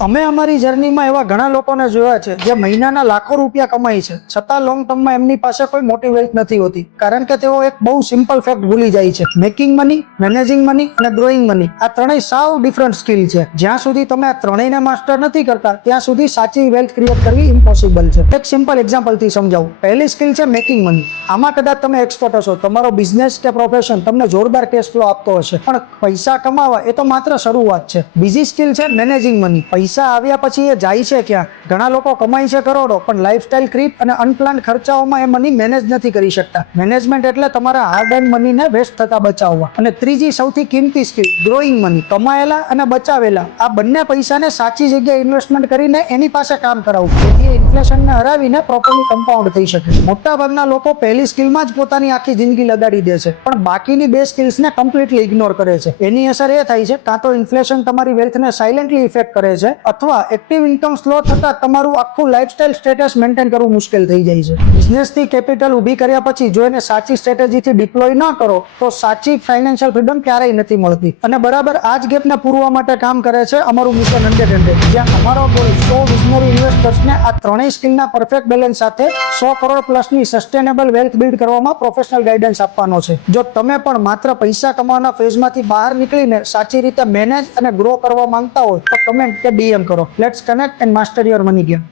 અમે અમારી જર્નીમાં એવા ઘણા લોકોને જોયા છે જે મહિનાના લાખો રૂપિયા કમાય છે, છતાં લોંગ ટર્મમાં એમની પાસે કોઈ મોટી વેલ્થ નથી હોતી, કારણ કે તેઓ એક બહુ સિમ્પલ ફેક્ટ ભૂલી જાય છે. મેકિંગ મની, મેનેજિંગ મની અને ગ્રોઈંગ મની આ ત્રણેય સાવ ડિફરન્ટ સ્કિલ છે. જ્યાં સુધી તમે આ ત્રણેયને માસ્ટર નથી કરતા ત્યાં સુધી સાચી વેલ્થ ક્રિએટ કરવી ઇમ્પોસિબલ છે. એક સિમ્પલ એક્ઝામ્પલ થી સમજાવું. પહેલી સ્કિલ છે મેકિંગ મની. આમાં કદાચ તમે એક્સપર્ટ હશો, તમારો બિઝનેસ કે પ્રોફેશન તમને જોરદાર કેશ ફ્લો આપતો હશે, પણ પૈસા કમાવા એ તો માત્ર શરૂઆત છે. બીજી સ્કિલ છે મેનેજિંગ મની. પૈસા આવ્યા પછી એ જાય છે ક્યાં? ઘણા લોકો કમાય છે કરોડો, પણ લાઇફસ્ટાઇલ ક્રીપ અને અનપ્લાન્ડ ખર્ચાઓમાં એ મની મેનેજ નથી કરી શકતા. મેનેજમેન્ટ એટલે તમારા હાર્ડ એન્ડ મનીને વેસ્ટ થતા બચાવવા. અને ત્રીજી સૌથી કિંમતી સ્કિલ ગ્રોઈંગ મની. કમાયેલા અને બચાવેલા આ બંને પૈસાને સાચી જગ્યાએ ઇન્વેસ્ટમેન્ટ કરીને એની પાસે કામ કરાવવું, જેથી ઇન્ફ્લેશનને હરાવીને પ્રોપરલી કમ્પાઉન્ડ થઈ શકે. મોટાભાગના લોકો પહેલી સ્કિલમાં જ પોતાની આખી જિંદગી લગાડી દે છે, પણ બાકીની બે સ્કિલ્સને કમ્પ્લીટલી ઇગ્નોર કરે છે. એની અસર એ થાય છે કાં તો ઇન્ફ્લેશન તમારી વેલ્થને સાયલેન્ટલી ઇફેક્ટ કરે છે, અથવા એક્ટિવ ઇન્કમ સ્લો થતા તમારું આખું લાઇફસ્ટાઇલ સ્ટેટસ મેન્ટેન કરવું મુશ્કેલ થઈ જાય છે. બિઝનેસથી કેપિટલ ઊભી કર્યા પછી જો એને સાચી સ્ટ્રેટેજીથી ડિપ્લોય ન કરો તો સાચી ફાઇનાન્શિયલ ફ્રીડમ ક્યારેય નથી મળતી. અને બરાબર આ જ ગેપને પૂરવા માટે કામ કરે છે અમારું મિશન 100, જ્યાં અમારો ગોલ 100 વિઝનરી ઇન્વેસ્ટર્સને આ ત્રણેય સ્કિલના પરફેક્ટ બેલેન્સ સાથે 100 કરોડ પ્લસની સસ્ટેનેબલ વેલ્થ બિલ્ડ કરવામાં પ્રોફેશનલ ગાઈડન્સ આપવાનો છે. જો તમે પણ માત્ર પૈસા કમાવાના ફેઝમાંથી બહાર નીકળીને સાચી રીતે મેનેજ અને ગ્રો કરવા માંગતા હોય તો કમેન્ટ કે DM કરો. Let's connect and master your money game.